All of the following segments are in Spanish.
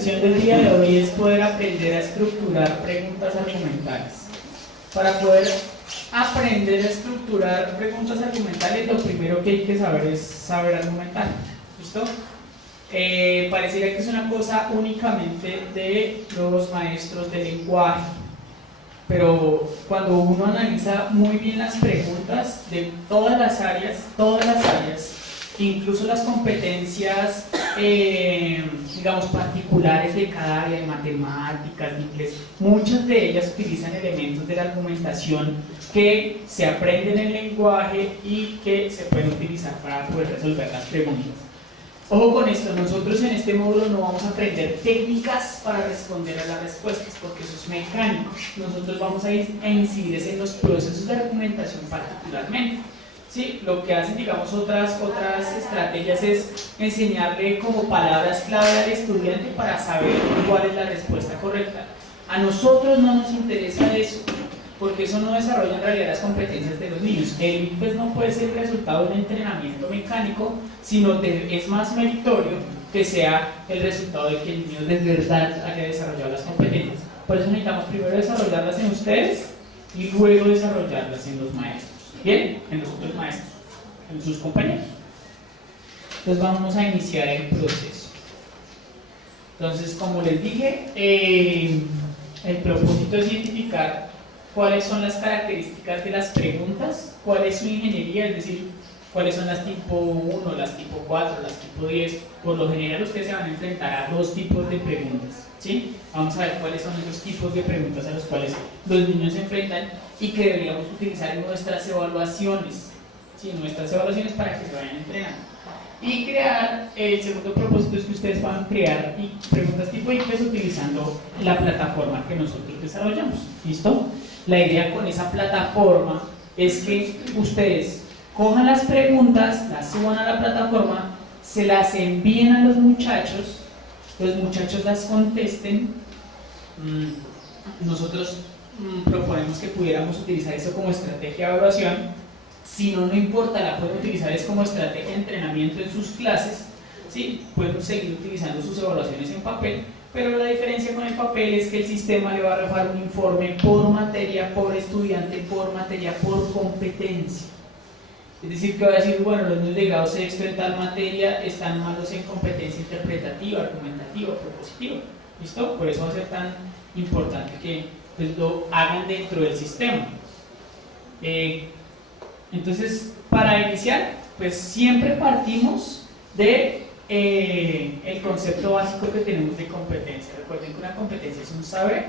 sesión del día de hoy es poder aprender a estructurar preguntas argumentales. Para poder aprender a estructurar preguntas argumentales, lo primero que hay que saber es saber argumentar. ¿Listo? Pareciera que es una cosa únicamente de los maestros de lenguaje, pero cuando uno analiza muy bien las preguntas de todas las áreas, incluso las competencias, digamos, particulares de cada área, de matemáticas, de inglés, muchas de ellas utilizan elementos de la argumentación que se aprenden en el lenguaje y que se pueden utilizar para poder resolver las preguntas. Ojo con esto, nosotros en este módulo no vamos a aprender técnicas para responder a las respuestas, porque eso es mecánico. Nosotros vamos a incidir en los procesos de argumentación particularmente. ¿Sí? Lo que hacen, digamos, otras estrategias es enseñarle como palabras clave al estudiante para saber cuál es la respuesta correcta. A nosotros no nos interesa eso, porque eso no desarrolla en realidad las competencias de los niños. El ICFES no puede ser el resultado de un entrenamiento mecánico, sino que es más meritorio que sea el resultado de que el niño de verdad haya desarrollado las competencias. Por eso necesitamos primero desarrollarlas en ustedes y luego desarrollarlas en los maestros. Bien, en los otros maestros, en sus compañeros. Entonces vamos a iniciar el proceso. Entonces, como les dije, el propósito es identificar cuáles son las características de las preguntas, cuál es su ingeniería, es decir, cuáles son las tipo 1, las tipo 4, las tipo 10. Por lo general ustedes se van a enfrentar a dos tipos de preguntas, ¿sí? Vamos a ver cuáles son esos tipos de preguntas a los cuales los niños se enfrentan y que deberíamos utilizar en nuestras evaluaciones, ¿sí? Nuestras evaluaciones para que se vayan entrenando. Y crear, el segundo propósito es que ustedes puedan crear preguntas tipo ICFES utilizando la plataforma que nosotros desarrollamos. ¿Listo? La idea con esa plataforma es que ustedes cojan las preguntas, las suban a la plataforma, se las envíen a los muchachos las contesten. Nosotros proponemos que pudiéramos utilizar eso como estrategia de evaluación. Si no, no importa, la pueden utilizar es como estrategia de entrenamiento en sus clases. ¿Sí? Pueden seguir utilizando sus evaluaciones en papel, pero la diferencia con el papel es que el sistema le va a arrojar un informe por materia, por estudiante, por materia, por competencia. Es decir, que va a decir, bueno, los niños de grado sexto en tal materia están malos en competencia interpretativa, argumentativa, propositiva. ¿Listo? Por eso va a ser tan importante que pues, lo hagan dentro del sistema. Entonces, para iniciar, pues siempre partimos de el concepto básico que tenemos de competencia. Recuerden que una competencia es un saber,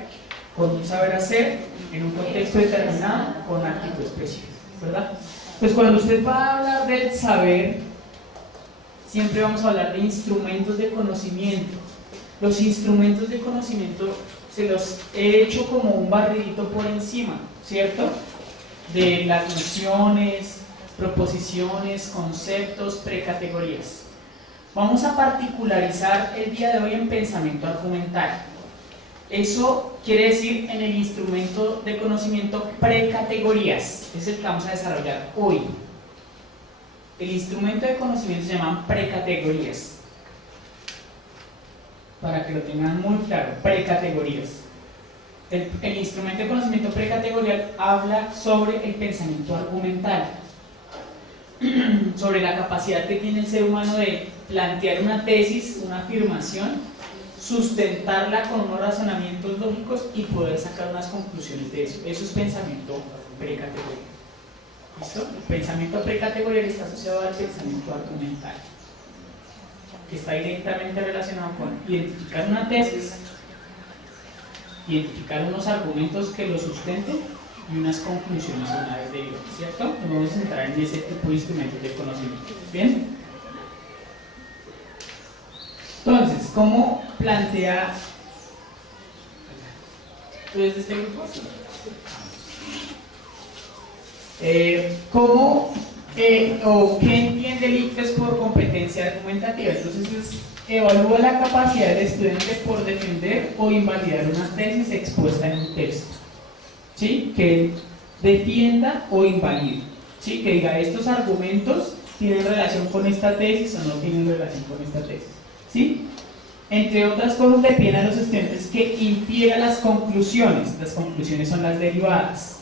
con un saber hacer, en un contexto determinado, con actitud específica, ¿verdad? Pues cuando usted va a hablar del saber, siempre vamos a hablar de instrumentos de conocimiento. Los instrumentos de conocimiento se los he hecho como un barridito por encima, ¿cierto? De las nociones, proposiciones, conceptos, precategorías. Vamos a particularizar el día de hoy en pensamiento argumental. Eso quiere decir en el instrumento de conocimiento precategorías. Es el que vamos a desarrollar hoy. El instrumento de conocimiento se llaman precategorías. Para que lo tengan muy claro, precategorías. El instrumento de conocimiento precategorial habla sobre el pensamiento argumental, sobre la capacidad que tiene el ser humano de plantear una tesis, una afirmación, sustentarla con unos razonamientos lógicos y poder sacar unas conclusiones de eso. Eso es pensamiento precategorial. ¿Listo? El pensamiento precategorial está asociado al pensamiento argumental, que está directamente relacionado con identificar una tesis, identificar unos argumentos que lo sustenten y unas conclusiones una vez de ello, ¿cierto? Nos vamos a centrar en ese tipo de instrumentos de conocimiento. ¿Bien? Entonces, ¿cómo plantea desde este grupo? ¿Cómo o qué entiende el ICFES por competencia argumentativa? Entonces, evalúa la capacidad del estudiante por defender o invalidar una tesis expuesta en un texto. ¿Sí? Que defienda o invalide. ¿Sí? Que diga, estos argumentos tienen relación con esta tesis o no tienen relación con esta tesis. ¿Sí? Entre otras cosas, le piden a los estudiantes que infieran las conclusiones son las derivadas,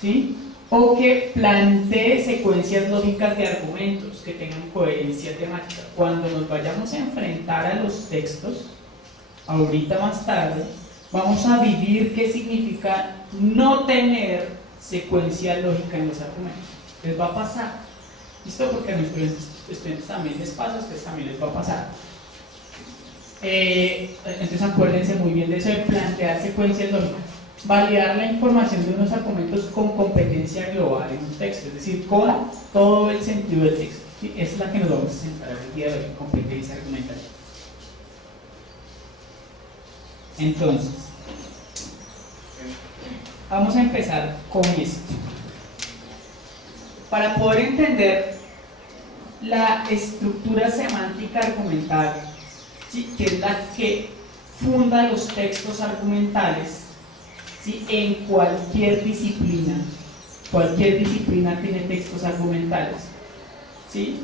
¿sí? O que plantee secuencias lógicas de argumentos que tengan coherencia temática. Cuando nos vayamos a enfrentar a los textos, ahorita más tarde, vamos a vivir qué significa no tener secuencia lógica en los argumentos. Les va a pasar, ¿listo? Porque a nuestros estudiantes también les pasa, a ustedes también les va a pasar. Entonces acuérdense muy bien de eso, de plantear secuencias lógicas, validar la información de unos argumentos con competencia global en un texto, es decir, con todo el sentido del texto, ¿sí? Esa es la que nos vamos a centrar el día de hoy, competencia argumental. Entonces, vamos a empezar con esto. Para poder entender la estructura semántica argumental, ¿sí?, que es la que funda los textos argumentales, ¿sí?, en cualquier disciplina tiene textos argumentales, ¿sí?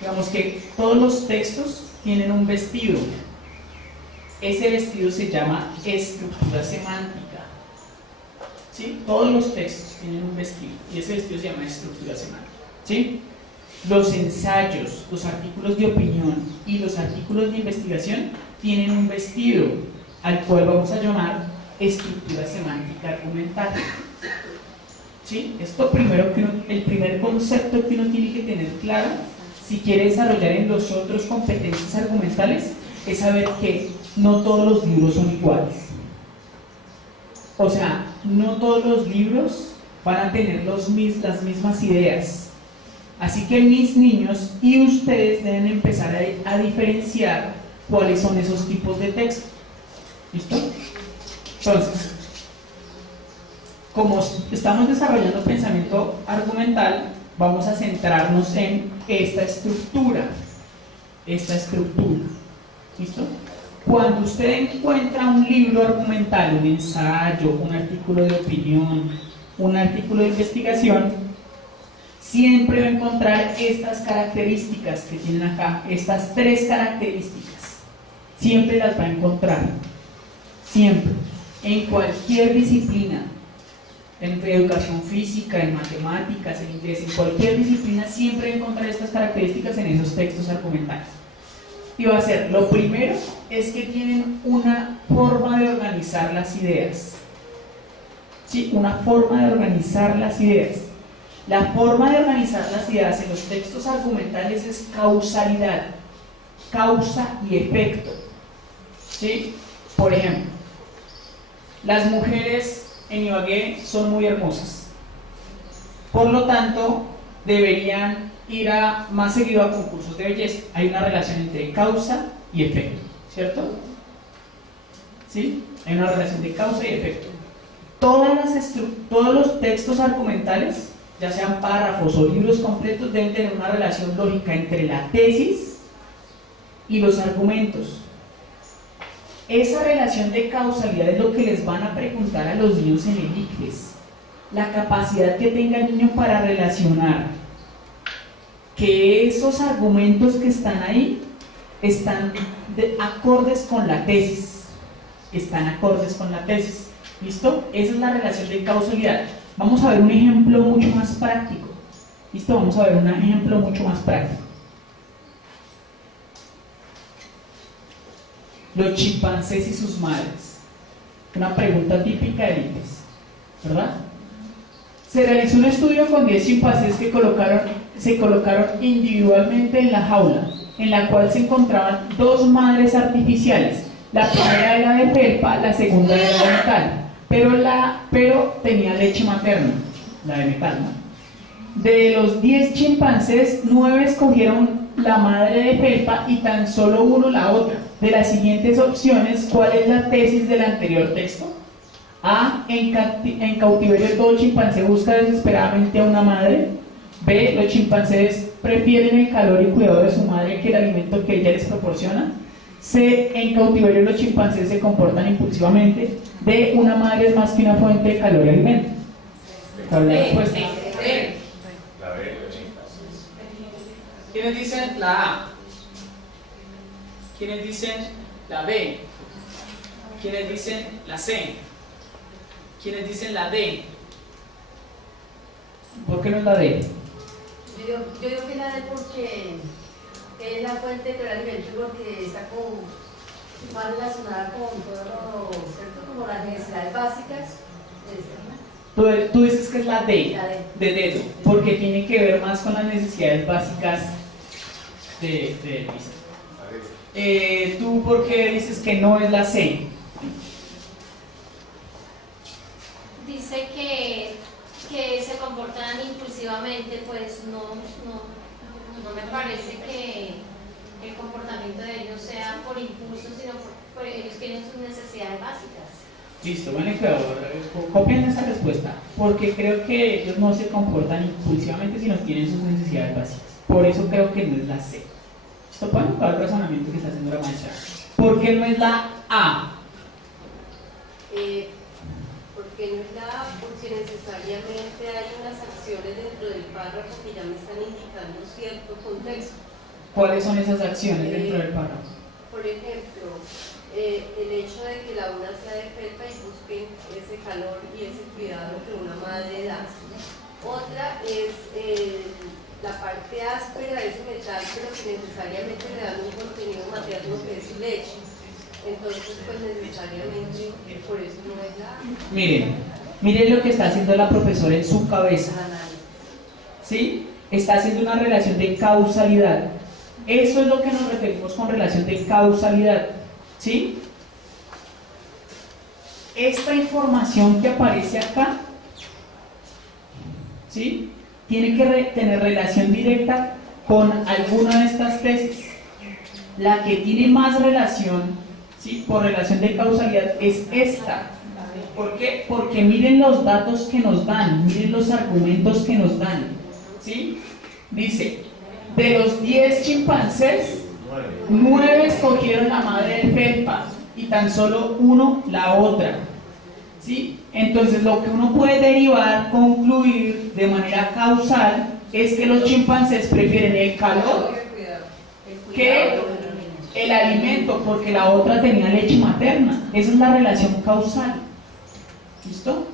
Digamos que todos los textos tienen un vestido. Ese vestido se llama estructura semántica, ¿sí? Todos los textos tienen un vestido y ese vestido se llama estructura semántica, ¿sí? Los ensayos, los artículos de opinión y los artículos de investigación tienen un vestido al cual vamos a llamar estructura semántica argumental, ¿sí? Esto primero el primer concepto que uno tiene que tener claro si quiere desarrollar en los otros competencias argumentales es saber que no todos los libros son iguales. O sea, no todos los libros van a tener las mismas ideas. Así que mis niños y ustedes deben empezar a diferenciar cuáles son esos tipos de texto. ¿Listo? Entonces, como estamos desarrollando pensamiento argumental, vamos a centrarnos en esta estructura. ¿Listo? Cuando usted encuentra un libro argumental, un ensayo, un artículo de opinión, un artículo de investigación, siempre va a encontrar estas características que tienen acá, estas tres características. Siempre las va a encontrar. Siempre. En cualquier disciplina. En educación física, en matemáticas, en inglés, en cualquier disciplina, siempre va a encontrar estas características en esos textos argumentales. Y va a ser, lo primero es que tienen una forma de organizar las ideas. ¿Sí? Una forma de organizar las ideas. La forma de organizar las ideas en los textos argumentales es causalidad, causa y efecto, ¿sí? Por ejemplo, las mujeres en Ibagué son muy hermosas, por lo tanto deberían ir más seguido a concursos de belleza. Hay una relación entre causa y efecto, ¿cierto? ¿Sí? Hay una relación de causa y efecto. Todos los textos argumentales, ya sean párrafos o libros completos, deben tener una relación lógica entre la tesis y los argumentos. Esa relación de causalidad es lo que les van a preguntar a los niños en el ICFES. La capacidad que tenga el niño para relacionar que esos argumentos que están ahí están acordes con la tesis. Están acordes con la tesis. ¿Listo? Esa es la relación de causalidad. Vamos a ver un ejemplo mucho más práctico. ¿Listo? Vamos a ver un ejemplo mucho más práctico. Los chimpancés y sus madres. Una pregunta típica de ICFES, ¿verdad? Se realizó un estudio con 10 chimpancés que se colocaron individualmente en la jaula, en la cual se encontraban dos madres artificiales. La primera era de felpa, la segunda era de metal. Pero tenía leche materna, la de metal, ¿no? De los 10 chimpancés, 9 escogieron la madre de felpa y tan solo uno la otra. De las siguientes opciones, ¿cuál es la tesis del anterior texto? A. En cautiverio todo chimpancé busca desesperadamente a una madre. B. Los chimpancés prefieren el calor y cuidado de su madre que el alimento que ella les proporciona. C. En cautiverio los chimpancés se comportan impulsivamente. D. Una madre es más que una fuente de calor y alimento. ¿Cuál es la respuesta? La B. ¿Quiénes dicen la A? ¿Quiénes dicen La B. ¿Quiénes dicen la C? ¿Quiénes dicen la D? ¿Por qué no es la D? Yo digo que la D porque es la fuente del alimento, porque está más relacionada con todo, ¿cierto? Como las necesidades básicas. Tú dices que es la D, La D. de dedo, porque tiene que ver más con las necesidades básicas de listo. ¿Tú por qué dices que no es la C? Dice que se comportan impulsivamente, pues no me parece que el comportamiento de ellos sea por impulso, sino por ellos tienen sus necesidades básicas. Listo, bueno, pero copien esa respuesta, porque creo que ellos no se comportan impulsivamente, sino tienen sus necesidades básicas. Por eso creo que no es la C. Esto puede buscar el razonamiento que está haciendo la maestra. ¿Por qué no es la A? Porque no es la A, porque necesariamente hay unas acciones dentro del párrafo que ya me están indicando cierto contexto. ¿Cuáles son esas acciones dentro del párrafo? Por ejemplo, el hecho de que la una sea de felpa y busquen ese calor y ese cuidado que una madre da. Otra es la parte áspera de ese metal, pero que necesariamente le dan un contenido materno que es leche. Entonces, pues necesariamente por eso no es la... Miren lo que está haciendo la profesora en su cabeza. ¿Sí? Está haciendo una relación de causalidad. Eso es lo que nos referimos con relación de causalidad. ¿Sí? Esta información que aparece acá, ¿sí? Tiene que tener relación directa con alguna de estas tesis. La que tiene más relación, ¿sí? Por relación de causalidad es esta. ¿Por qué? Porque miren los datos que nos dan, miren los argumentos que nos dan, ¿sí? Dice, de los 10 chimpancés, 9 escogieron la madre de felpa y tan solo 1 la otra, ¿sí? Entonces lo que uno puede derivar, concluir de manera causal es que los chimpancés prefieren el calor que el alimento, porque la otra tenía leche materna. Esa es la relación causal. ¿Listo?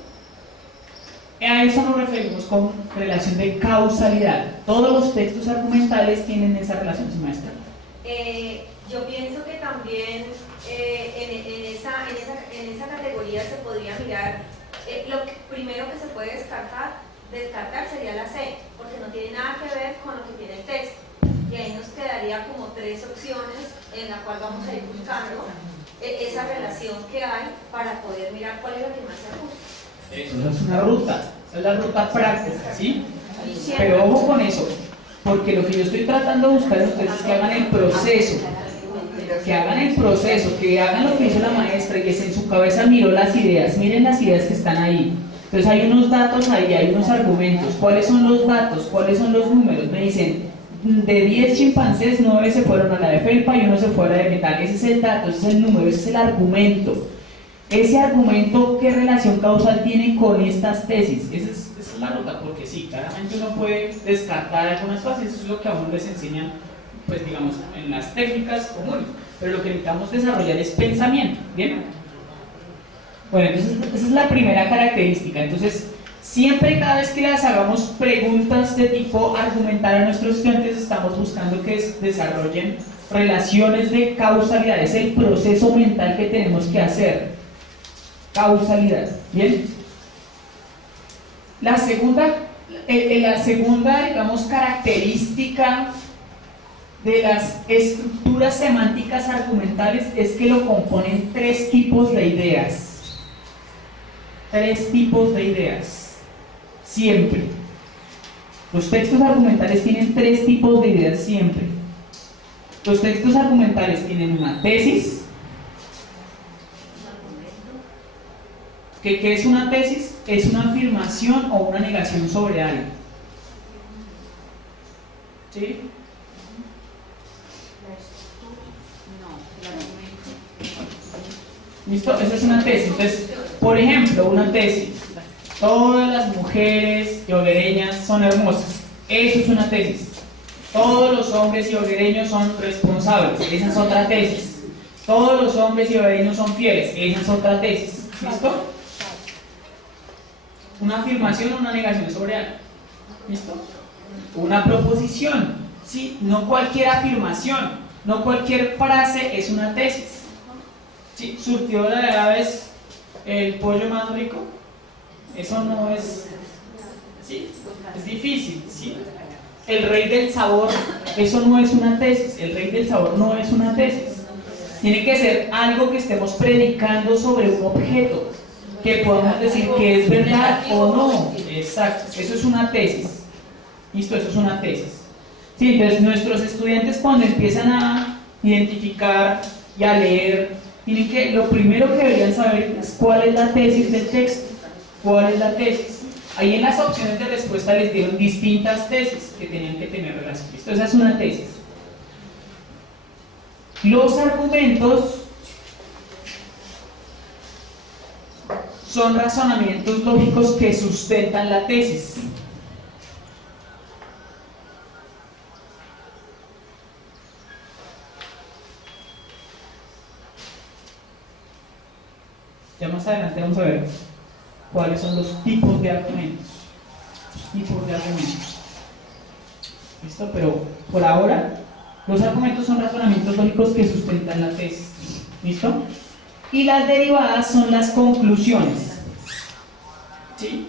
A eso nos referimos con relación de causalidad. Todos los textos argumentales tienen esa relación, ¿sí, maestra? Yo pienso que también en esa categoría se podría mirar, lo primero que se puede descartar sería la C, porque no tiene nada que ver con lo que tiene el texto. Y ahí nos quedaría como 3 opciones en la cual vamos a ir buscando esa relación que hay para poder mirar cuál es la que más se ajusta. Eso es una ruta, esa es la ruta práctica, ¿sí? Pero ojo con eso, porque lo que yo estoy tratando de buscar es ustedes que hagan el proceso, que hagan lo que hizo la maestra, y es en su cabeza miró las ideas, miren las ideas que están ahí. Entonces hay unos datos ahí, hay unos argumentos. ¿Cuáles son los datos? ¿Cuáles son los números? Me dicen, de 10 chimpancés, 9 se fueron a la de felpa y 1 se fue a la de metal. Ese es el dato, ese es el número, ese es el argumento. Ese argumento, ¿qué relación causal tiene con estas tesis? Esa es la ruta, porque sí, claramente uno puede descartar algunas fases, eso es lo que a uno les enseñan, pues digamos, en las técnicas comunes, pero lo que necesitamos desarrollar es pensamiento, ¿bien? Bueno, entonces esa es la primera característica. Entonces, siempre cada vez que les hagamos preguntas de tipo argumental a nuestros estudiantes, estamos buscando que desarrollen relaciones de causalidad, es el proceso mental que tenemos que hacer. Causalidad, ¿bien? La segunda, digamos, característica de las estructuras semánticas argumentales es que lo componen 3 tipos de ideas. 3 tipos de ideas, siempre. Los textos argumentales tienen 3 tipos de ideas siempre. Los textos argumentales tienen una tesis. ¿Qué es una tesis? Es una afirmación o una negación sobre algo. ¿Sí? ¿Listo? Esa es una tesis. Entonces, por ejemplo, una tesis. Todas las mujeres hoguereñas son hermosas. Eso es una tesis. Todos los hombres hoguereños son responsables. Esa es otra tesis. Todos los hombres iberianos son fieles. Esa es otra tesis. ¿Listo? Una afirmación o una negación sobre algo. ¿Listo? Una proposición. ¿Sí? No cualquier afirmación, no cualquier frase es una tesis. ¿Sí? Surtidora de aves, el pollo más rico. Eso no es. ¿Sí? Es difícil. ¿Sí? El rey del sabor, eso no es una tesis. El rey del sabor no es una tesis. Tiene que ser algo que estemos predicando sobre un objeto, que podamos decir que es verdad o no. Exacto, eso es una tesis. Listo, eso es una tesis. Sí, entonces nuestros estudiantes cuando empiezan a identificar y a leer, tienen que, lo primero que deberían saber es cuál es la tesis del texto. ¿Cuál es la tesis? Ahí en las opciones de respuesta les dieron distintas tesis que tenían que tener relación. ¿Listo? Esa es una tesis. Los argumentos son razonamientos lógicos que sustentan la tesis. Ya más adelante vamos a ver cuáles son los tipos de argumentos. ¿Listo? Pero por ahora, los argumentos son razonamientos lógicos que sustentan la tesis. ¿Listo? Y las derivadas son las conclusiones. ¿Sí?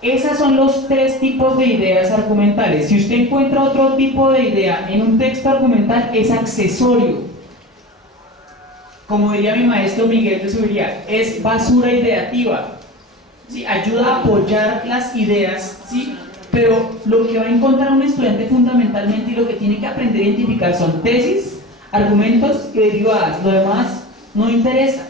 Esos son los tres tipos de ideas argumentales. Si usted encuentra otro tipo de idea en un texto argumental, es accesorio. Como diría mi maestro Miguel de Subiría, es basura ideativa. ¿Sí? Ayuda a apoyar las ideas, ¿sí? Pero lo que va a encontrar un estudiante fundamentalmente y lo que tiene que aprender a identificar son tesis, argumentos y derivadas. Lo demás no interesa,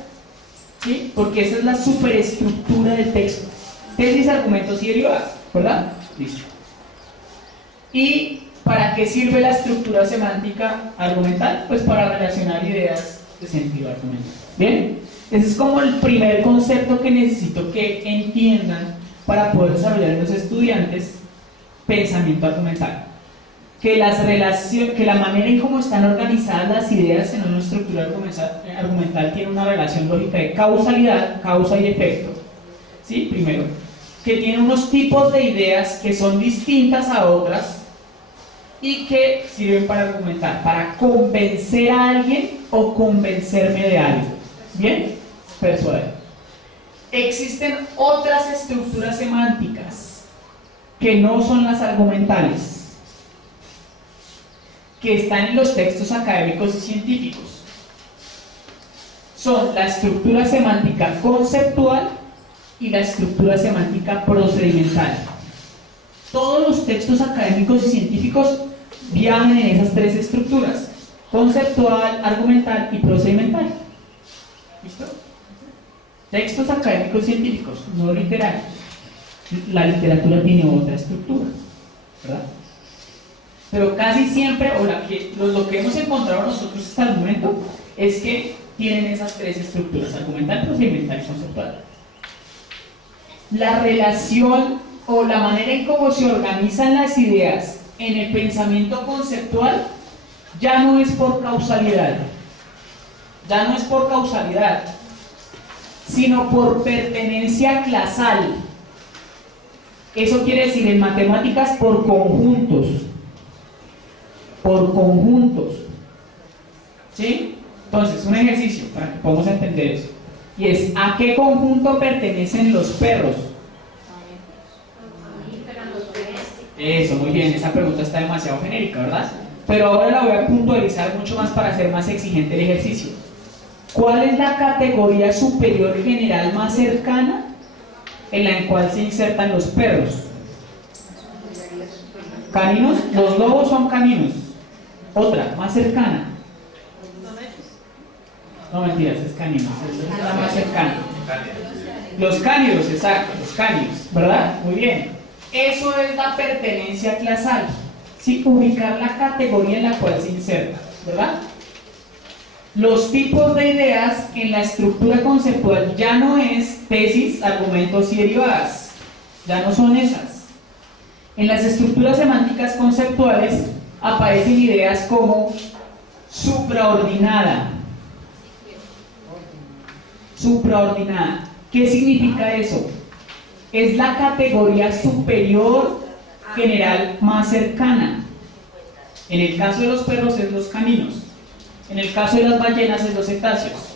¿sí? Porque esa es la superestructura del texto. Tesis, argumentos y derivadas, ¿verdad? Listo. ¿Y para qué sirve la estructura semántica argumental? Pues para relacionar ideas de sentido argumental. ¿Bien? Ese es como el primer concepto que necesito que entiendan para poder desarrollar en los estudiantes pensamiento argumental. Que la manera en cómo están organizadas las ideas en una estructura argumental tiene una relación lógica de causalidad, causa y efecto. ¿Sí? Primero, que tiene unos tipos de ideas que son distintas a otras y que sirven para argumentar, para convencer a alguien o convencerme de algo. ¿Bien? Persuadir. Existen otras estructuras semánticas que no son las argumentales, que están en los textos académicos y científicos. Son la estructura semántica conceptual y la estructura semántica procedimental. Todos los textos académicos y científicos viajan en esas tres estructuras: conceptual, argumental y procedimental. ¿Listo? Textos académicos y científicos, no literarios. La literatura tiene otra estructura, ¿verdad? Pero casi siempre, o lo que hemos encontrado nosotros hasta el momento, es que tienen esas tres estructuras: argumental, procedimental y conceptual. La relación o la manera en cómo se organizan las ideas en el pensamiento conceptual ya no es por causalidad, sino por pertenencia clasal. Eso quiere decir en matemáticas por conjuntos. ¿Sí? Entonces, un ejercicio para que podamos entender eso. Y es: ¿a qué conjunto pertenecen los perros? Eso, muy bien, esa pregunta está demasiado genérica, ¿verdad? Pero ahora la voy a puntualizar mucho más para hacer más exigente el ejercicio. ¿Cuál es la categoría superior general más cercana en la cual se insertan los perros? ¿Caninos? Los lobos son caninos. Otra, más cercana. No, mentiras, es caninos. Es la más cercana. Los cánidos, exacto, los cánidos, ¿verdad? Muy bien. Eso es la pertenencia clasal. Sí, ubicar la categoría en la cual se inserta, ¿verdad? Los tipos de ideas en la estructura conceptual ya no es tesis, argumentos y derivadas. Ya no son esas. En las estructuras semánticas conceptuales aparecen ideas como supraordinada. Supraordinada. ¿Qué significa eso? Es la categoría superior general más cercana. En el caso de los perros es los caninos. En el caso de las ballenas es los cetáceos.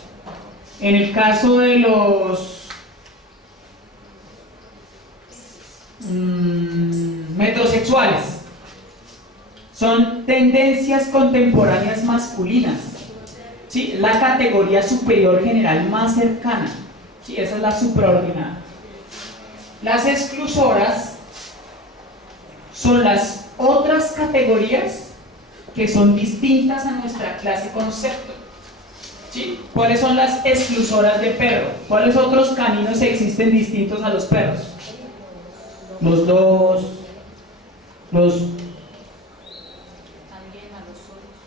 En el caso de los metrosexuales, son tendencias contemporáneas masculinas. ¿Sí? La categoría superior general más cercana. ¿Sí? Esa es la supraordinada. Las exclusoras son las otras categorías que son distintas a nuestra clase concepto. ¿Sí? ¿Cuáles son las exclusoras de perro? ¿Cuáles otros caninos existen distintos a los perros? Los dos,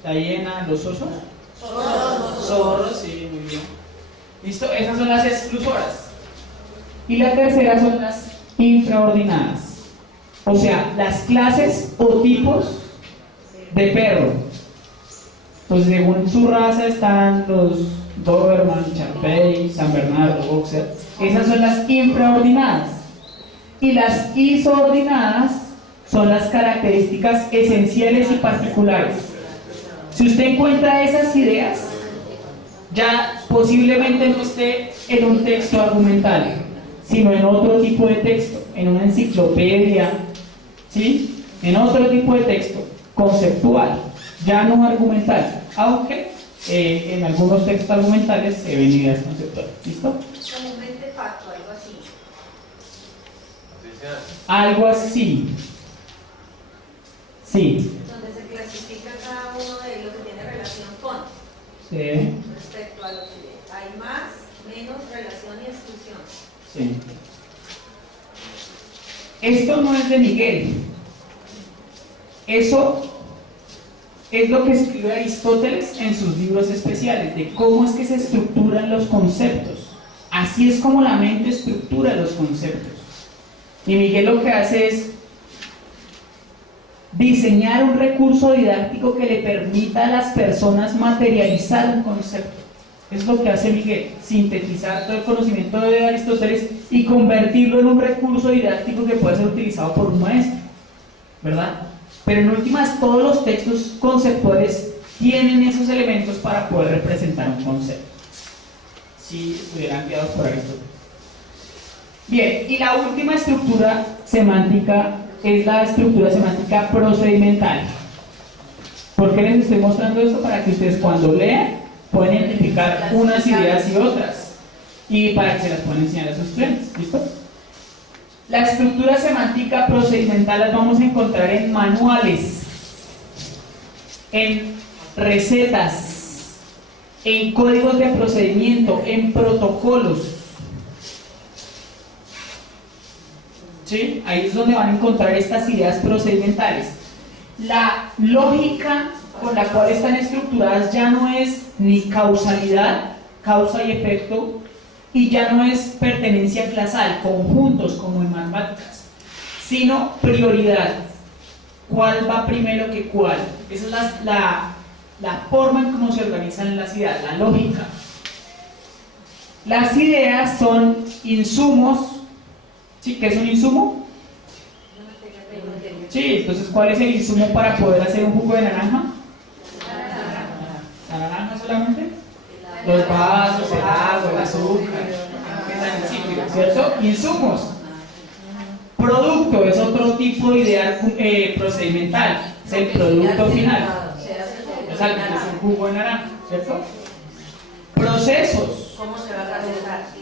la hiena, los osos, zorros, sí, muy bien. ¿Listo? Esas son las exclusoras. Y la tercera son las infraordinadas. O sea, las clases o tipos de perro. Pues según su raza están los Doberman, Shar-Pei, San Bernardo, Boxer. Esas son las infraordinadas. Y las isoordinadas son las características esenciales y particulares. Si usted encuentra esas ideas, ya posiblemente no esté en un texto argumental, sino en otro tipo de texto, en una enciclopedia, ¿sí? En otro tipo de texto, conceptual, ya no argumental, aunque en algunos textos argumentales se ven ideas conceptuales. ¿Listo? Como un mente facto, algo así. Algo así. Sí. Donde se clasifica cada uno de lo que tiene relación con. Sí. Respecto a lo que hay más, menos relación y exclusión. Sí. Esto no es de Miguel. Eso es lo que escribe Aristóteles en sus libros especiales, de cómo es que se estructuran los conceptos. Así es como la mente estructura los conceptos. Y Miguel lo que hace es diseñar un recurso didáctico que le permita a las personas materializar un concepto. Es lo que hace Miguel, sintetizar todo el conocimiento de Aristóteles y convertirlo en un recurso didáctico que puede ser utilizado por un maestro, ¿verdad? Pero en últimas, todos los textos conceptuales tienen esos elementos para poder representar un concepto, si estuvieran guiados por Aristóteles. Bien, y la última estructura semántica es la estructura semántica procedimental. ¿Por qué les estoy mostrando esto? Para que ustedes cuando lean puedan identificar unas ideas y otras, y para que se las puedan enseñar a sus estudiantes. ¿Listo? La estructura semántica procedimental las vamos a encontrar en manuales, en recetas, en códigos de procedimiento, en protocolos. ¿Sí? Ahí es donde van a encontrar estas ideas procedimentales. La lógica con la cual están estructuradas ya no es ni causalidad, causa y efecto, y ya no es pertenencia clasal, conjuntos como en matemáticas, sino prioridad. ¿Cuál va primero que cuál? Esa es la forma en cómo se organizan las ideas, la lógica. Las ideas son insumos. ¿Sí? ¿Qué es un insumo? Sí, entonces ¿cuál es el insumo para poder hacer un jugo de naranja? ¿La naranja solamente? Los vasos, el agua, el azúcar, ¿cierto? Insumos. Producto es otro tipo de idea procedimental, es el producto final. Exacto, es un jugo de naranja, ¿cierto? Procesos. ¿Cómo se va a realizar?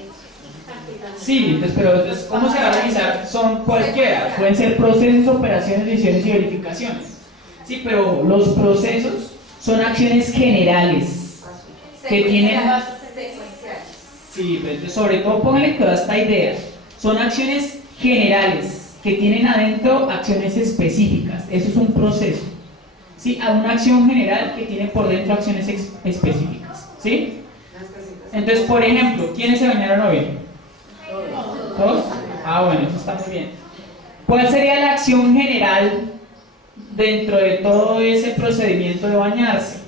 Sí, entonces, pero entonces, ¿cómo se va a realizar? Son cualquiera, pueden ser procesos, operaciones, decisiones y verificaciones. Sí, pero los procesos son acciones generales que tienen... Sí, pero sobre todo pónganle toda esta idea. Son acciones generales que tienen adentro acciones específicas. Eso es un proceso. ¿Sí? A una acción general que tiene por dentro acciones específicas. ¿Sí? Entonces, por ejemplo, ¿quiénes se bañaron hoy? ¿Todos? Ah, bueno, eso está muy bien. ¿Cuál sería la acción general dentro de todo ese procedimiento de bañarse?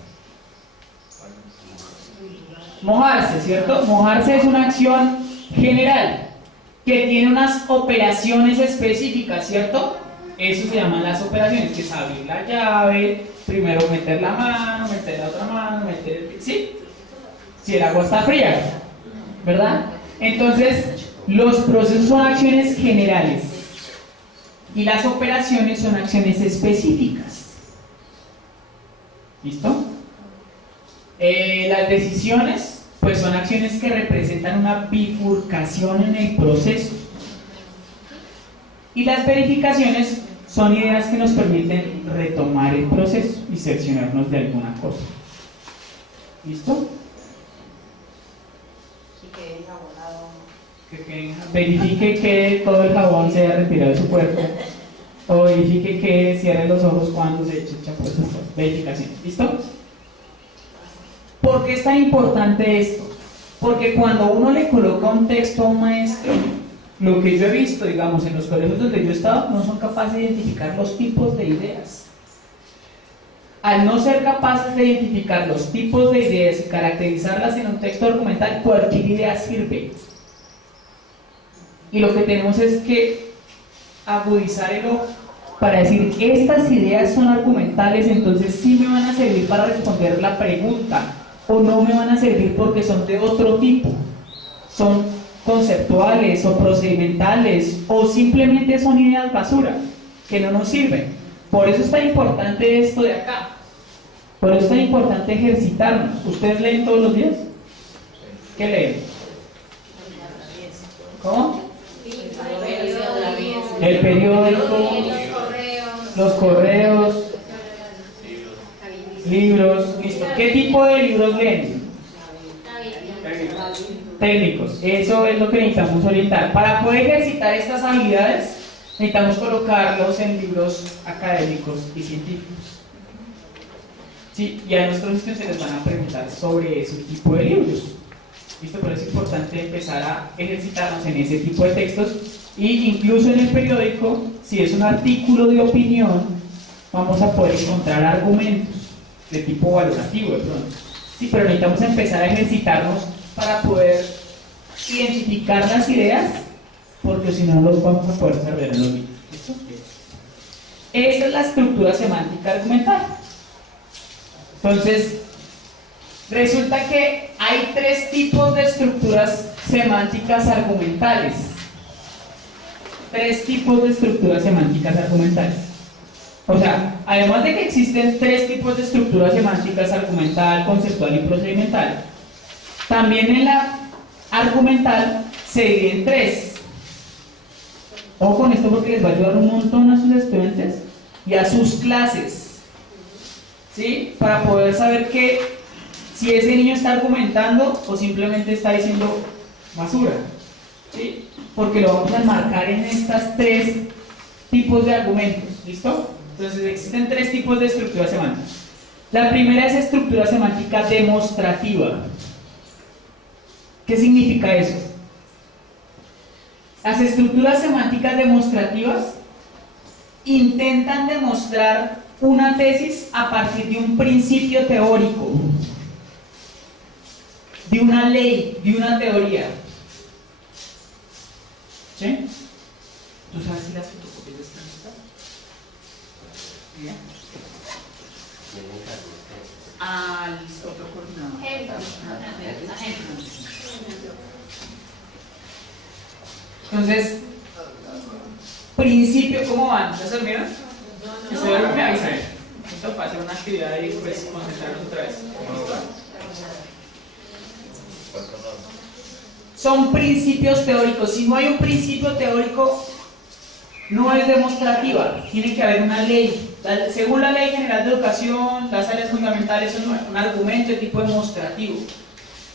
Mojarse, ¿cierto? Mojarse es una acción general que tiene unas operaciones específicas, ¿cierto? Eso se llaman las operaciones, que es abrir la llave, primero meter la mano, meter la otra mano, meter el pie, ¿sí? Si el agua está fría, ¿verdad? Entonces, los procesos son acciones generales y las operaciones son acciones específicas. ¿Listo? Las decisiones, pues son acciones que representan una bifurcación en el proceso. Y las verificaciones son ideas que nos permiten retomar el proceso y cerciorarnos de alguna cosa. ¿Listo? Verifique que todo el jabón se haya retirado de su cuerpo, o verifique que cierre los ojos cuando se eche champú. Verificación. ¿Listo? ¿Por qué es tan importante esto? Porque cuando uno le coloca un texto a un maestro, lo que yo he visto, digamos, en los colegios donde yo he estado, no son capaces de identificar los tipos de ideas. Al no ser capaces de identificar los tipos de ideas y caracterizarlas en un texto argumental, cualquier idea sirve. Y lo que tenemos es que agudizar el ojo para decir, estas ideas son argumentales, entonces sí me van a servir para responder la pregunta, o no me van a servir porque son de otro tipo, son conceptuales o procedimentales, o simplemente son ideas basura que no nos sirven. Por eso es tan importante esto de acá, por eso es tan importante ejercitarnos. ¿Ustedes leen todos los días? ¿Qué leen? ¿Cómo? El periódico, los correos, libros, listo. ¿Qué tipo de libros leen? Técnicos. Eso es lo que necesitamos orientar. Para poder ejercitar estas habilidades, necesitamos colocarlos en libros académicos y científicos. Sí, y a nuestros estudiantes se les van a preguntar sobre ese tipo de libros. ¿Listo? Pero es importante empezar a ejercitarnos en ese tipo de textos. Y incluso en el periódico, si es un artículo de opinión, vamos a poder encontrar argumentos de tipo valorativo de pronto. Sí, pero necesitamos empezar a ejercitarnos para poder identificar las ideas, porque si no, no los vamos a poder desarrollar en los libros. ¿Listo? Esa es la estructura semántica argumental. Entonces, resulta que hay tres tipos de estructuras semánticas argumentales. Tres tipos de estructuras semánticas argumentales. O sea, además de que existen tres tipos de estructuras semánticas: argumental, conceptual y procedimental, también en la argumental se divide en tres. Ojo con esto porque les va a ayudar un montón a sus estudiantes y a sus clases, ¿sí? Para poder saber que si ese niño está argumentando o simplemente está diciendo basura, ¿sí? Porque lo vamos a enmarcar en estas tres tipos de argumentos. ¿Listo? Entonces existen tres tipos de estructura semántica. La primera es estructura semántica demostrativa. ¿Qué significa eso? Las estructuras semánticas demostrativas intentan demostrar una tesis a partir de un principio teórico, de una ley, de una teoría. ¿Sí? ¿Tú sabes si las fotocopias están listas? ¿Bien? Listo, otro coordinador. Entonces, principio, ¿cómo van? ¿Ya se olvidan? Si se duermen, me avisan. Esto para hacer una actividad y pues concentrarnos otra vez. Son principios teóricos. Si no hay un principio teórico, no es demostrativa. Tiene que haber una ley. Según la Ley General de Educación, las áreas fundamentales son un argumento de tipo demostrativo.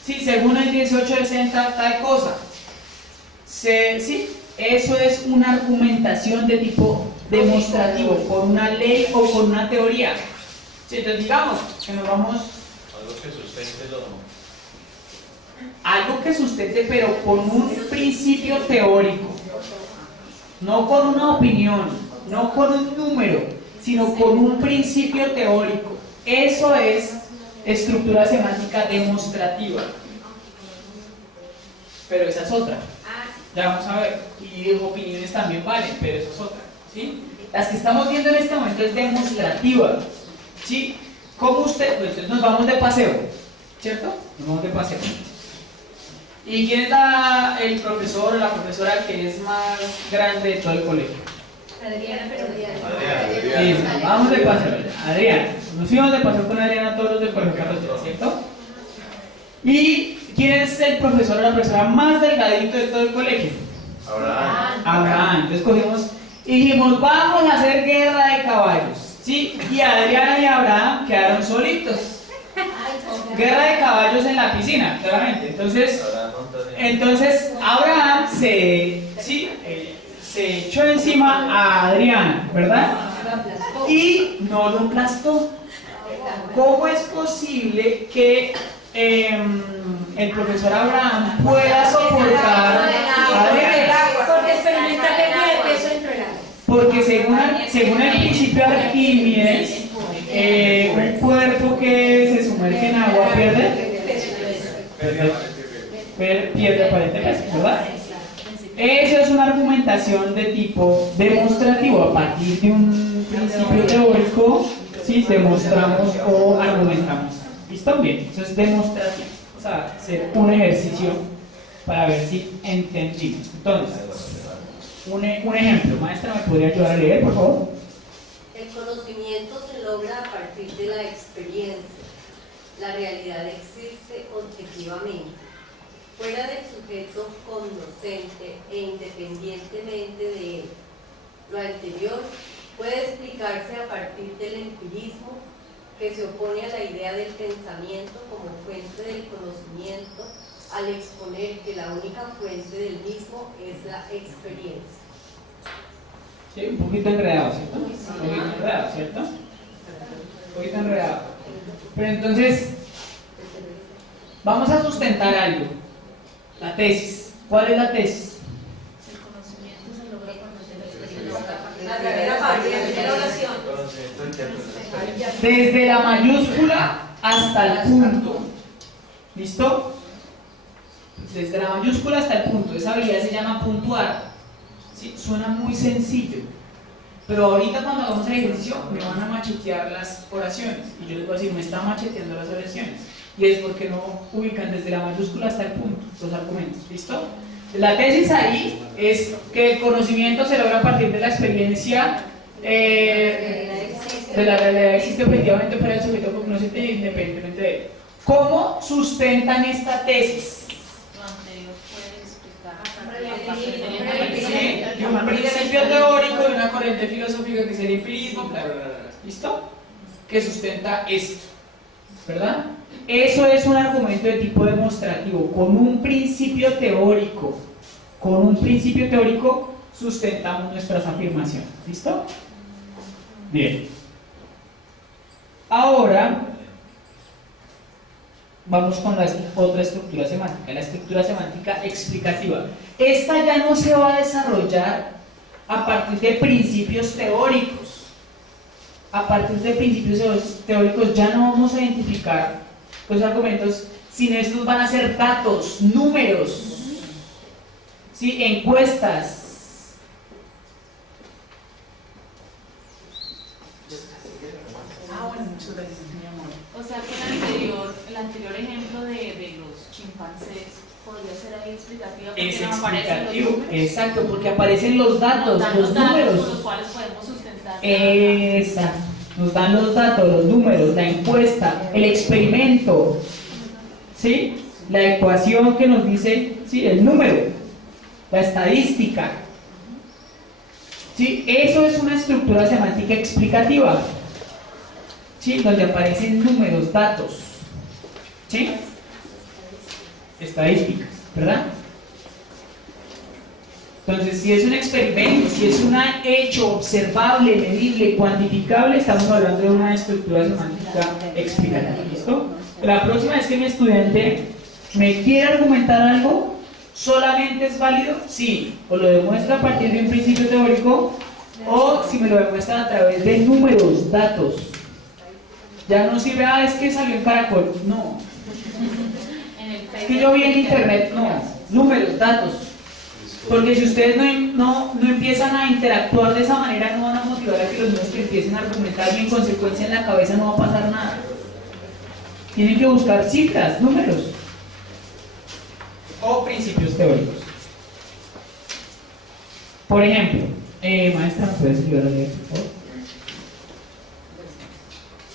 Sí, según el 1860, tal cosa. Sí, eso es una argumentación de tipo demostrativo, con una ley o con una teoría. Sí, entonces digamos que nos vamos... Algo que sustente lo... Algo que sustente, pero con un principio teórico, no con una opinión, no con un número, sino con un principio teórico. Eso es estructura semántica demostrativa. pero esa es otra. Ah, sí. Ya vamos a ver. Y opiniones también valen, pero esa es otra. ¿Sí? Las que estamos viendo en este momento es demostrativa. ¿Sí? ¿Cómo usted? Pues entonces nos vamos de paseo, ¿cierto? Nos vamos de paseo. ¿Y quién es el profesor o la profesora que es más grande de todo el colegio? Adriana, pero Adriana. Listo, vamos de paseo. Adriana. Nos fuimos de paseo con Adriana todos los del colegio Carlos, ¿cierto? ¿Y quién es el profesor o la profesora más delgadito de todo el colegio? Abraham. Abraham. Entonces cogimos y dijimos, vamos a hacer guerra de caballos. ¿Sí? Y Adriana y Abraham quedaron solitos. Guerra de caballos en la piscina, claramente. Entonces Abraham se echó encima a Adriana, ¿verdad? Y no lo aplastó. ¿Cómo es posible que el profesor Abraham pueda soportar a Adriana? Porque experimenta pérdida de peso dentro del agua. Porque según el principio de Arquímedes, un cuerpo que se sumerge en agua pierde aparente peso, ¿verdad? Eso es una argumentación de tipo demostrativo. A partir de un principio teórico, sí, demostramos o argumentamos. ¿Listo? Bien, eso es demostrativo. O sea, hacer un ejercicio para ver si entendimos. Entonces, un ejemplo. Maestra, ¿me podría ayudar a leer, por favor? El conocimiento se logra a partir de la experiencia. La realidad existe objetivamente. Fuera del sujeto conocente e independientemente de él. Lo anterior puede explicarse a partir del empirismo, que se opone a la idea del pensamiento como fuente del conocimiento, al exponer que la única fuente del mismo es la experiencia. Sí, un poquito enredado, ¿cierto? Un poquito enredado, ¿cierto? Un poquito enredado. Pero entonces, vamos a sustentar algo. La tesis. ¿Cuál es la tesis? El conocimiento se logra cuando se experimenta. La primera parte de la oración. Desde la mayúscula hasta el punto. ¿Listo? Desde la mayúscula hasta el punto. Esa habilidad se llama puntuar. ¿Sí? Suena muy sencillo. Pero ahorita cuando hagamos el ejercicio me van a machetear las oraciones. Y yo les voy a decir, me están macheteando las oraciones. Y es porque no ubican desde la mayúscula hasta el punto los argumentos. ¿Listo? La tesis ahí es que el conocimiento se logra a partir de la experiencia de la realidad existe objetivamente para el sujeto cognoscente independientemente de él. ¿Cómo sustentan esta tesis? Lo anterior puede explicar. Sí, de un principio teórico, de una corriente filosófica que es el empirismo, bla, bla, bla, bla. ¿Listo? Que sustenta esto, ¿verdad? Eso es un argumento de tipo demostrativo, con un principio teórico. Con un principio teórico sustentamos nuestras afirmaciones. ¿Listo? Bien. Ahora vamos con la otra estructura semántica, la estructura semántica explicativa. Esta ya no se va a desarrollar a partir de principios teóricos. A partir de principios teóricos ya no vamos a identificar los argumentos, sino estos van a ser datos, números, ¿sí? Encuestas. Bueno, muchas gracias, mi amor. O sea que el anterior ejemplo de los chimpancés podría ser ahí explicativa porque Es no aparecen los explicativo, números. exacto, porque aparecen los datos, Nos dan los los datos números. con los cuales podemos sustentar. Exacto, nos dan los datos, los números, la encuesta, el experimento, ¿sí? La ecuación que nos dice, ¿sí? El número, la estadística, ¿sí? Eso es una estructura semántica explicativa, ¿sí? Donde aparecen números, datos, ¿sí? Estadísticas, ¿verdad? Entonces, si es un experimento, si es un hecho observable, medible, cuantificable, estamos hablando de una estructura semántica explicativa. ¿Listo? La próxima vez que mi estudiante me quiere argumentar algo, ¿solamente es válido? Sí. O lo demuestra a partir de un principio teórico, o si me lo demuestra a través de números, datos. Ya no sirve, es que salió en Caracol. No. En el Es que yo vi en internet. No. números, datos. Porque si ustedes no empiezan a interactuar de esa manera, no van a motivar a que los niños que empiecen a argumentar y en consecuencia en la cabeza no va a pasar nada. Tienen que buscar cifras, números o principios teóricos. Por ejemplo, maestra, ¿me puedes ayudar a leer, por favor?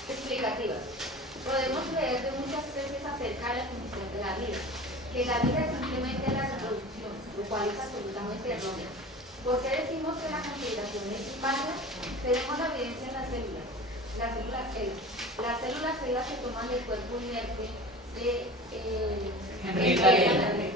Explicativas. Podemos leer de muchas tesis acerca de la condición de la vida, que la vida es simplemente la reproducción, lo cual es absolutamente erróneo. ¿Por qué decimos que la configuración es válida? Tenemos la evidencia en las células células. Las células se toman del cuerpo inerte de Henrietta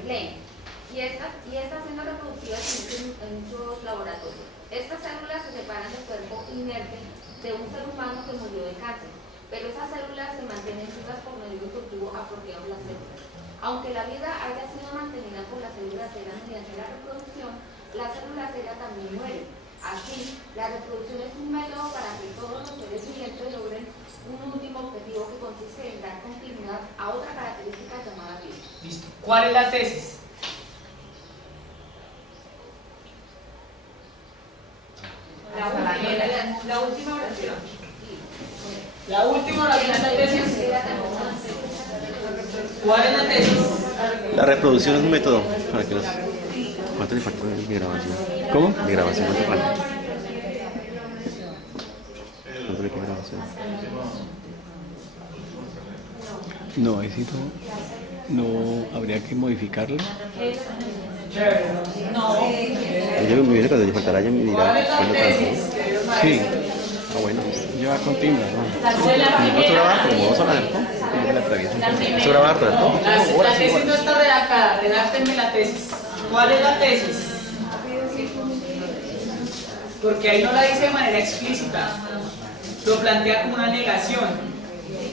Lane. Y estas células reproductivas existen en muchos laboratorios. Estas células se separan del cuerpo inerte de un ser humano que murió de cáncer, pero esas células se mantienen vivas por medio de un cultivo apropiado de las células. Aunque la vida haya sido mantenida por las células cera mediante la reproducción, las células cera también mueren. Así, la reproducción es un método para que todos los seres vivientes logren un último objetivo que consiste en dar continuidad a otra característica llamada vida. Listo. ¿Cuál es la tesis? La última oración. La última oración es la tesis. ¿Cuál es la tesis? La reproducción es un método para que los... ¿Cuánto le falta de grabación? ¿Cómo? De grabación, ¿cuánto falta? ¿Cuánto le queda de grabación? No, ese no habría que modificarlo. Yo me viene cuando le faltará, ya me dirá cuándo trabajó. Sí, Bueno, lleva continua, ¿no? ¿no graba harto? ¿Como 2 horas, ¿no? Sí, la atraviesa. ¿Eso graba harto, no? La tesis no está redactada, redáctenme la tesis. ¿Cuál es la tesis? Porque ahí no la dice de manera explícita, lo plantea como una negación.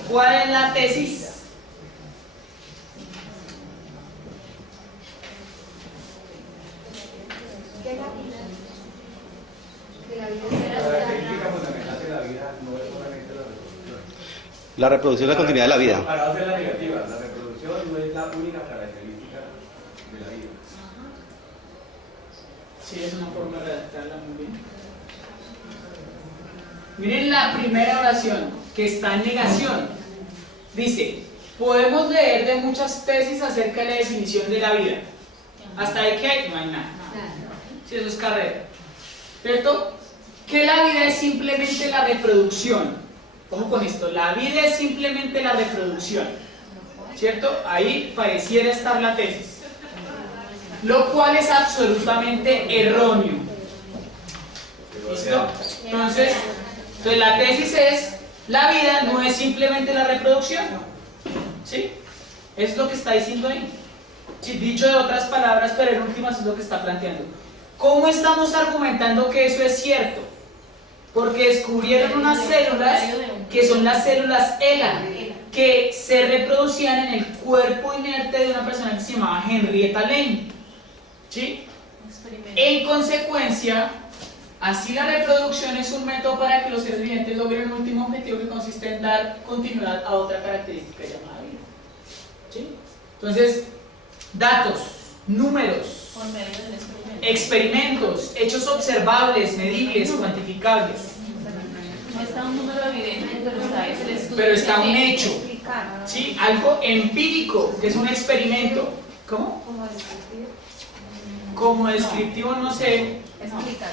¿Cuál es la tesis? La reproducción es la continuidad de la vida. Para hacer la negativa, la reproducción no es la única característica de la vida. Sí, es una forma de redactarla muy bien. Miren la primera oración, que está en negación. Dice, podemos leer de muchas tesis acerca de la definición de la vida. Hasta ahí que hay, no hay nada. Si eso es carrera. ¿Cierto? Que la vida es simplemente la reproducción. Ojo con esto, la vida es simplemente la reproducción. ¿Cierto? Ahí pareciera estar la tesis. Lo cual es absolutamente erróneo. ¿Listo? Entonces la tesis es, la vida no es simplemente la reproducción. ¿Sí? Es lo que está diciendo ahí. Sí, dicho de otras palabras, pero en últimas es lo que está planteando. ¿Cómo estamos argumentando que eso es cierto? Porque descubrieron unas células que son las células ELA, que se reproducían en el cuerpo inerte de una persona que se llamaba Henrietta Lane. ¿Sí? En consecuencia, así la reproducción es un método para que los seres vivientes logren un último objetivo que consiste en dar continuidad a otra característica llamada vida. ¿Sí? Entonces, datos, números, Por medio del experimento. experimentos, hechos observables, medibles, cuantificables. No está un número evidente, pero está ese el estudio. Pero está un que- hecho, ¿sí? Algo empírico, que es un experimento. ¿Cómo? Como descriptivo, no sé.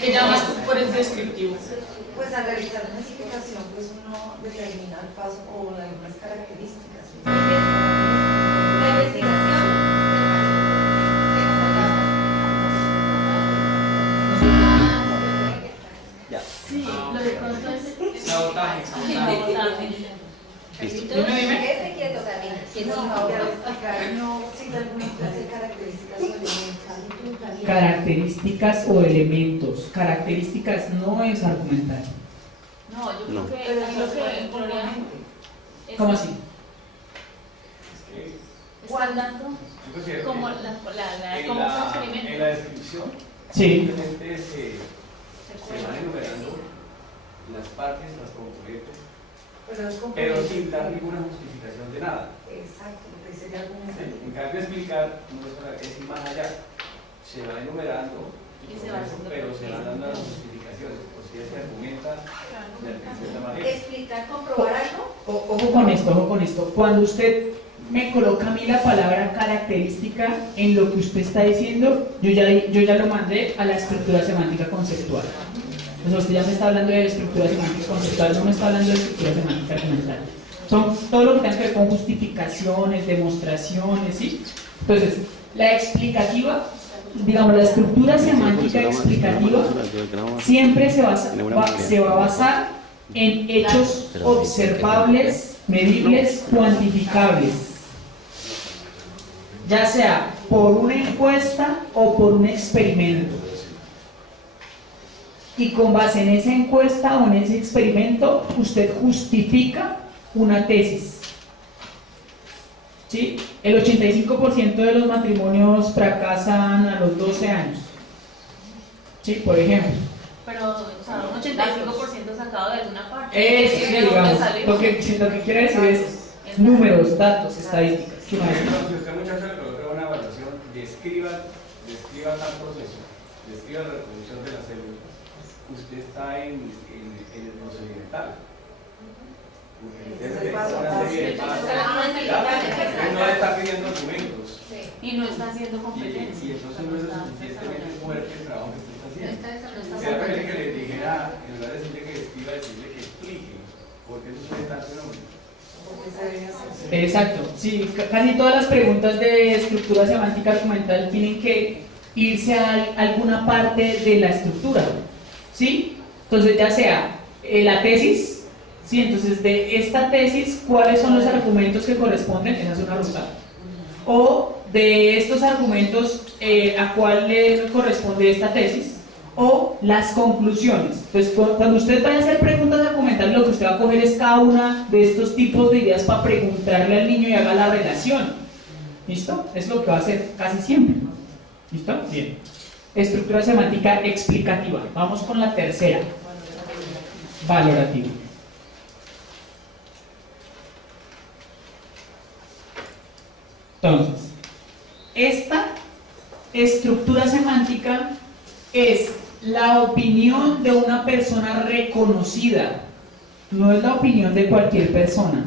¿Qué llamas tú por el descriptivo? Pues al realizar una explicación, pues uno determina el paso o algunas características. La investigación Sí, lo de pronto es Sabotaje. Listo. Dime. Ese quieto también. No, para explicar, no sigue alguna clase de características o elementos. Características o elementos. Características no es argumental. No, yo No. creo que Pero ahí eso lo es que por Gloria momento. ¿Cómo así? están dando Yo considero como que como un en experimento. la descripción Sí. simplemente se van enumerando las partes, las componentes pero sin dar ninguna justificación de nada. Exacto, porque sería como un... En cambio, explicar no es ir más allá. Se va enumerando, pero se van dando las justificaciones. O si se argumenta de cierta manera. Explicar, comprobar algo. Ojo con esto, ojo con esto. Cuando usted me coloca a mí la palabra característica en lo que usted está diciendo, yo ya lo mandé a la estructura semántica conceptual. Entonces usted ya me está hablando de la estructura semántica conceptual, no me está hablando de estructura semántica argumental. Son todo lo que tiene que ver con justificaciones, demostraciones, ¿sí? Entonces, la explicativa, digamos, la estructura semántica explicativa siempre se va a basar en hechos observables, medibles, cuantificables, ya sea por una encuesta o por un experimento. Y con base en esa encuesta o en ese experimento, usted justifica una tesis. ¿Sí? El 85% de los matrimonios fracasan a los 12 años. ¿Sí? Por ejemplo. Pero, o sea, un 85% sacado de alguna parte. Eso, sí, digamos. Lo que quiere decir es números, datos, estadísticas. Si usted, muchacho, le coloca una evaluación, describa tal proceso, describa la reproducción de las células, usted está en el procedimental. Usted no le está pidiendo documentos. Y no está haciendo competencia. Y entonces no es suficientemente fuerte el trabajo que usted está haciendo. Se refiere que le dijera, en lugar de decirle que escriba, decirle que explique, porque eso suele estar fenómeno. Exacto, sí, casi todas las preguntas de estructura semántica argumental tienen que irse a alguna parte de la estructura, ¿sí? Entonces ya sea la tesis, ¿sí? Entonces de esta tesis, ¿cuáles son los argumentos que corresponden? Esa es una ruta. O de estos argumentos, ¿a cuál le corresponde esta tesis? O las conclusiones. Entonces, cuando usted vaya a hacer preguntas argumentales, lo que usted va a coger es cada una de estos tipos de ideas para preguntarle al niño y haga la relación. ¿Listo? Es lo que va a hacer casi siempre. ¿Listo? Bien. Estructura semántica explicativa. Vamos con la tercera. Valorativa. Entonces, esta estructura semántica es la opinión de una persona reconocida, no es la opinión de cualquier persona.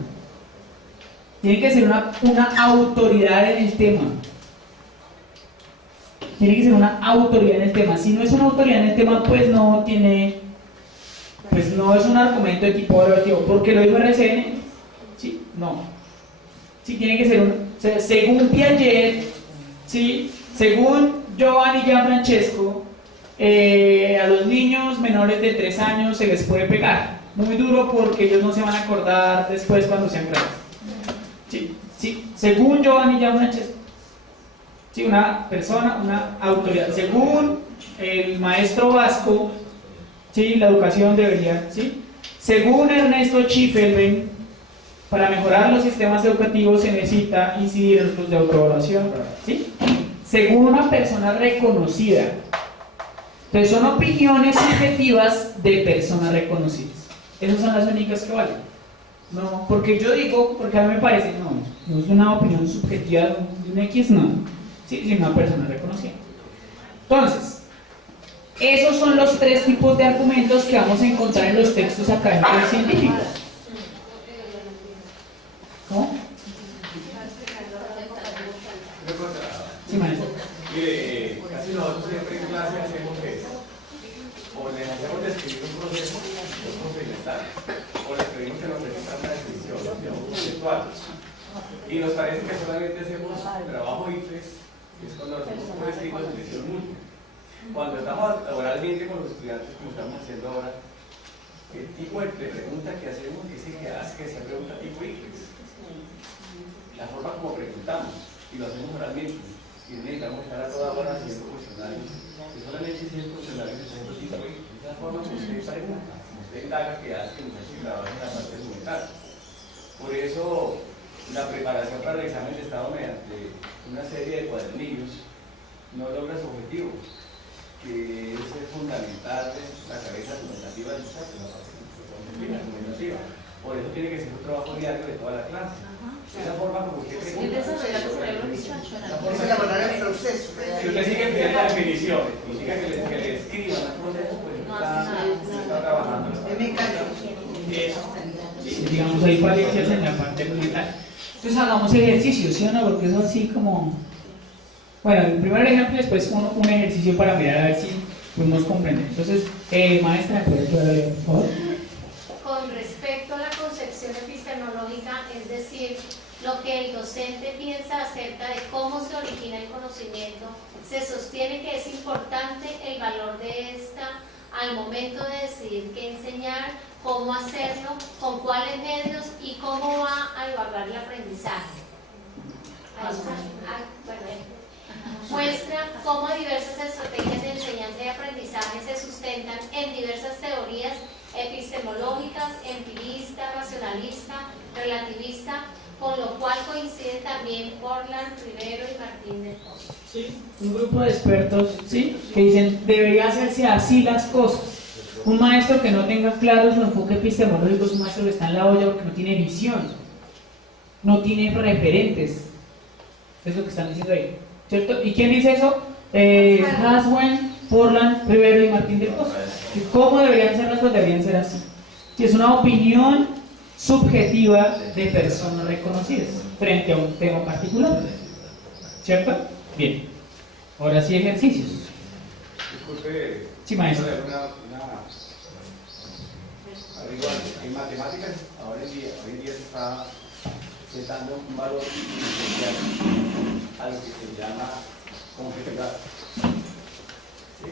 Tiene que ser una autoridad en el tema. Tiene que ser una autoridad en el tema. Si no es una autoridad en el tema, pues no es un argumento de tipo valorativo. ¿Por qué lo dijo RCN? ¿Sí? No. Sí, tiene que ser según Piaget, ¿sí? Según Giovanni Gianfrancesco, a los niños menores de 3 años se les puede pegar. Muy duro porque ellos no se van a acordar después cuando sean grandes. Sí, sí. Según Giovanni Gianfrancesco. Sí, una persona, una autoridad. Según el maestro vasco, ¿sí? La educación debería, ¿sí? Según Ernesto Schiffelbein, para mejorar los sistemas educativos se necesita incidir en los de autoevaluación, ¿sí? Según una persona reconocida. Entonces son opiniones subjetivas de personas reconocidas. Esas son las únicas que valen. No, porque yo digo, porque a mí me parece, no es una opinión subjetiva de un X, no. Sí, sino una persona reconocida. Entonces, esos son los 3 tipos de argumentos que vamos a encontrar en los textos académicos y científicos. ¿Cómo? Sí, maestro. Mire, casi nosotros siempre en clase hacemos eso. O les hacemos describir un proceso, un procedimental, o les pedimos que nos presentan una descripción, digamos, conceptual. Y nos parece que solamente hacemos trabajo IFES, que es cuando hacemos un escrito de selección múltiple. Cuando estamos oralmente con los estudiantes, como estamos haciendo ahora, el tipo de pregunta que hacemos es el que hace que sea pregunta tipo IFES. La forma como preguntamos, y lo hacemos oralmente. Y necesitamos estar a toda hora haciendo cuestionarios. Y solamente si es cuestionarios de segundo tipo, es la forma como usted pregunta, como usted indaga, que hace que muchachos trabajen en la parte documental. Por eso, la preparación para el examen de Estado mediante una serie de cuadernillos no logra su objetivo, que es fundamental la cabeza argumentativa del muchacho, la parte argumentativa. Por eso tiene que ser un trabajo diario de toda la clase. Esa forma como usted Es desarrollar el cerebro, muchacho. Es elaborar el proceso. si usted sigue pidiendo la definición y sigue que le escriban el proceso, pues está trabajando. Es mecánico. Digamos, hay falencias en la parte mental. Entonces hagamos ejercicios, ¿sí o no? Porque eso así como... Bueno, el primer ejemplo, después un ejercicio para mirar a ver si podemos comprender. Entonces, maestra, ¿me puede ayudar, por favor? Con respecto a la concepción epistemológica, es decir, lo que el docente piensa acerca de cómo se origina el conocimiento, se sostiene que es importante el valor de esta al momento de decidir qué enseñar, cómo hacerlo, con cuáles medios y cómo va a evaluar el aprendizaje. Muestra cómo diversas estrategias de enseñanza y aprendizaje se sustentan en diversas teorías epistemológicas, empirista, racionalista, relativista, con lo cual coinciden también Portland, Rivero y Martín del Pozo. Sí, un grupo de expertos, ¿sí?, que dicen, debería hacerse así las cosas. Un maestro que no tenga claro su enfoque epistemológico es un maestro que está en la olla porque no tiene visión, no tiene referentes. Es lo que están diciendo ahí, ¿cierto? ¿Y quién dice eso? Haswen, Portland, Rivero y Martín del Pozo. ¿Cómo deberían ser las cosas? Deberían ser así. Si es una opinión subjetiva de personas reconocidas frente a un tema particular, ¿cierto? Bien. Ahora sí, ejercicios. Disculpe. Sí, maestro. En matemáticas, hoy en día se está dando un valor especial a lo que se llama complejidad. ¿Sí?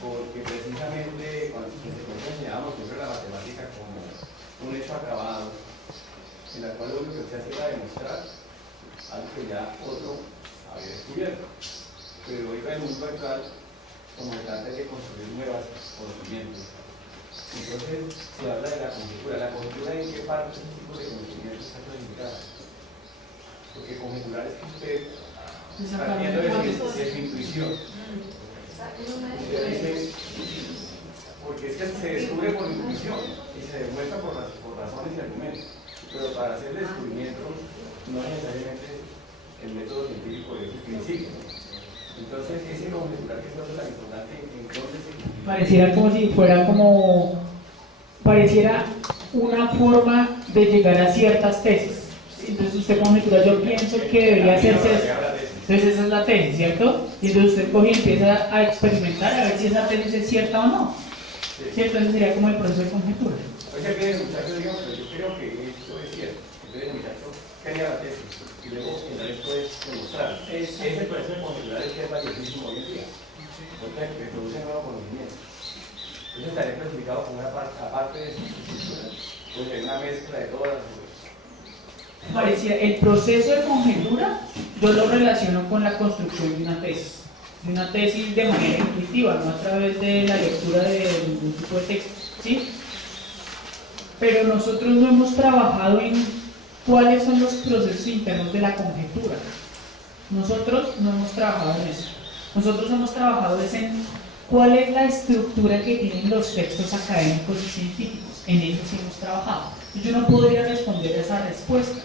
Porque precisamente cuando enseñábamos siempre la matemática como un hecho acabado, en la cual lo único que se hace era demostrar algo que ya otro había descubierto. Pero hoy en el mundo actual, como se trata de construir nuevos conocimientos, entonces se habla de la conjetura. ¿La conjetura en qué parte de ese tipo de conocimiento está clasificada? Porque conjeturar es que usted partiendo de su intuición. Usted dice, porque es que se descubre por intuición y se demuestra por razones y argumentos. Pero para hacer el descubrimiento no es necesariamente el método científico de ese principio. Entonces, ese conjeturar que es tan importante, entonces... Pareciera como si fuera pareciera una forma de llegar a ciertas tesis. Entonces usted conjetura, yo pienso que debería hacerse esto. Entonces esa es la tesis, ¿cierto? Y entonces usted coge y empieza a experimentar a ver si esa tesis es cierta o no. ¿Cierto? Ese sería como el proceso de conjetura. Oye, que el muchacho diga, pero yo creo que esto es cierto. Entonces el muchacho crea la tesis y luego el resto es demostrar. Ese proceso de conjeturar es que es valiosísimo hoy en día. Porque que produce nuevo conocimiento. Entonces estaría clasificado como una parte, aparte de su estructura, pues hay una mezcla de todas las cosas. Parecía, el proceso de conjetura yo lo relaciono con la construcción de una tesis de manera intuitiva, no a través de la lectura de ningún tipo de texto, ¿sí? Pero nosotros no hemos trabajado en cuáles son los procesos internos de la conjetura. Nosotros no hemos trabajado en eso. Nosotros hemos trabajado en cuál es la estructura que tienen los textos académicos y científicos. En ellos sí hemos trabajado. Yo no podría responder a esa respuesta.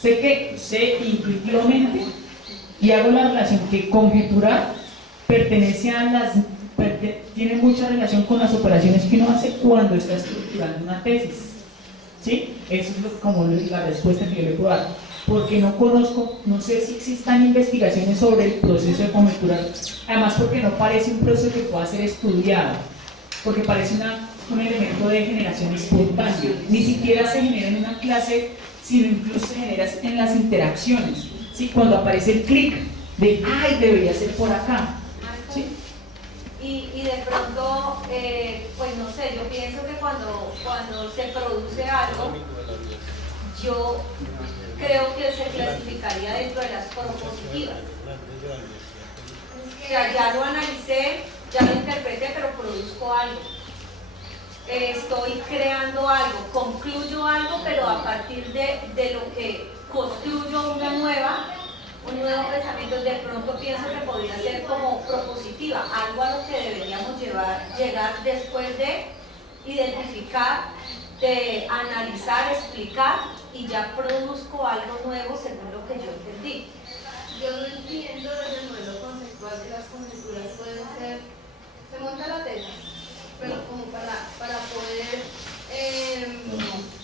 Sé intuitivamente y hago la relación que conjeturar tiene mucha relación con las operaciones que uno hace cuando está estructurando una tesis. ¿Sí? Eso es como la respuesta que yo le puedo dar. Porque no sé si existan investigaciones sobre el proceso de conjeturar. Además, porque no parece un proceso que pueda ser estudiado. Porque parece un elemento de generación espontánea. Ni siquiera se genera en una clase, sino incluso se genera en las interacciones. ¿Sí? Cuando aparece el clic de, ¡ay, debería ser por acá! ¿Sí? Y de pronto, pues no sé, yo pienso que cuando se produce algo, yo creo que se clasificaría dentro de las propositivas. O sea, ya lo analicé, ya lo interpreté, pero produzco algo. Estoy creando algo, concluyo algo, pero a partir de lo que construyo un nuevo pensamiento, de pronto pienso que podría ser como propositiva, algo a lo que deberíamos llegar después de identificar de analizar, explicar y ya produzco algo nuevo según lo que yo entendí. Yo no entiendo desde el modelo conceptual que las conjeturas pueden ser, se monta la tesis, pero como para poder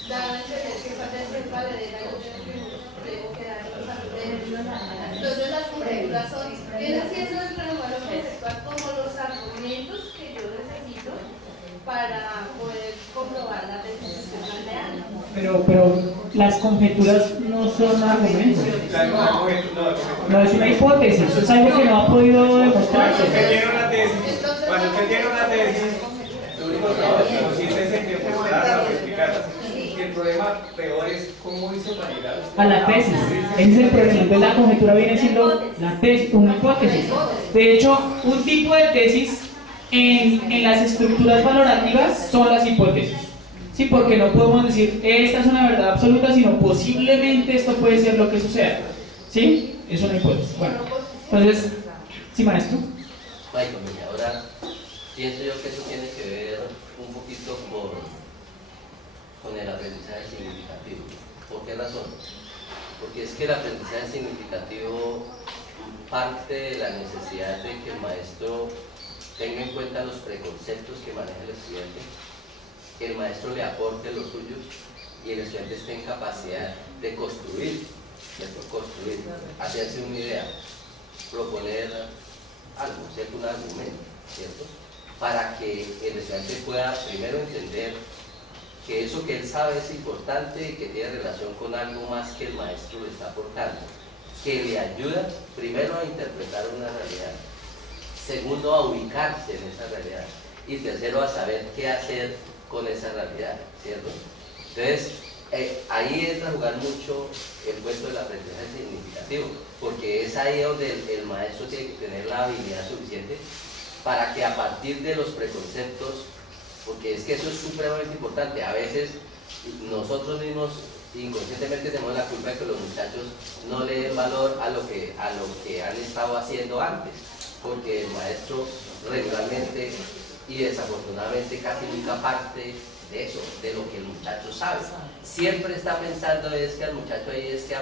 dar a entender que esa tesis es valedera, yo tengo que dar los argumentos. Entonces las conjeturas son, vienen siendo dentro del modelo conceptual como los argumentos que yo necesito para poder comprobar la tesis que estoy planteando. Pero las conjeturas no son argumentos. No, es una hipótesis, es algo que no ha podido demostrarse. Cuando usted tiene una tesis, lo único que consiste es en demostrarla o explicarla. Y el problema peor es cómo hizo para llegar A la tesis, ese es el problema. Entonces la conjetura viene siendo la tesis, una hipótesis. De hecho, un tipo de tesis en las estructuras valorativas son las hipótesis. Sí, porque no podemos decir esta es una verdad absoluta, sino posiblemente esto puede ser lo que suceda. ¿Sí? Es una hipótesis. Bueno, entonces, ¿sí, maestro? Michael, mire, ahora pienso yo que eso tiene que ver un poquito con el aprendizaje significativo. ¿Por qué razón? Porque es que el aprendizaje significativo parte de la necesidad de que el maestro tenga en cuenta los preconceptos que maneja el estudiante, que el maestro le aporte los suyos y el estudiante esté en capacidad de construir, hacerse una idea, proponer algo, ¿cierto? Un argumento, ¿cierto? Para que el estudiante pueda primero entender que eso que él sabe es importante y que tiene relación con algo más que el maestro le está aportando, que le ayuda primero a interpretar una realidad, segundo a ubicarse en esa realidad y tercero a saber qué hacer con esa realidad, ¿cierto? Entonces, ahí entra a jugar mucho el puesto del aprendizaje significativo, porque es ahí donde el maestro tiene que tener la habilidad suficiente para que a partir de los preconceptos, porque es que eso es supremamente importante, a veces nosotros mismos inconscientemente tenemos la culpa de que los muchachos no le den valor a lo que han estado haciendo antes, porque el maestro regularmente y desafortunadamente casi nunca parte de eso, de lo que el muchacho sabe. Siempre está pensando es que al muchacho ahí es que